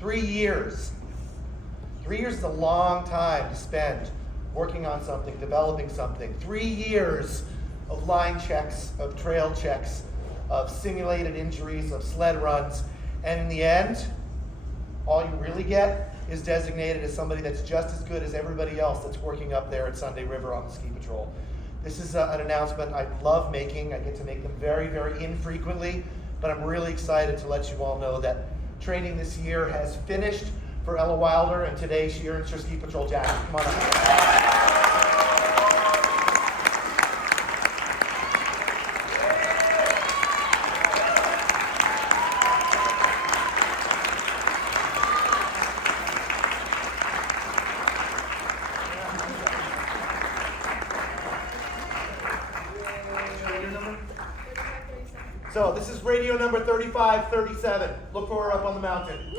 3 years. 3 years is a long time to spend working on something, developing something. 3 years of line checks, of trail checks, of simulated injuries, of sled runs, and in the end, all you really get is designated as somebody that's just as good as everybody else that's working up there at Sunday River on the ski patrol. This is an announcement I love making. I get to make them very, very infrequently, but I'm really excited to let you all know that training this year has finished for Ella Wilder, and today she earns her ski patrol jacket. Come on up. So this is radio number 3537. Look for her up on the mountain.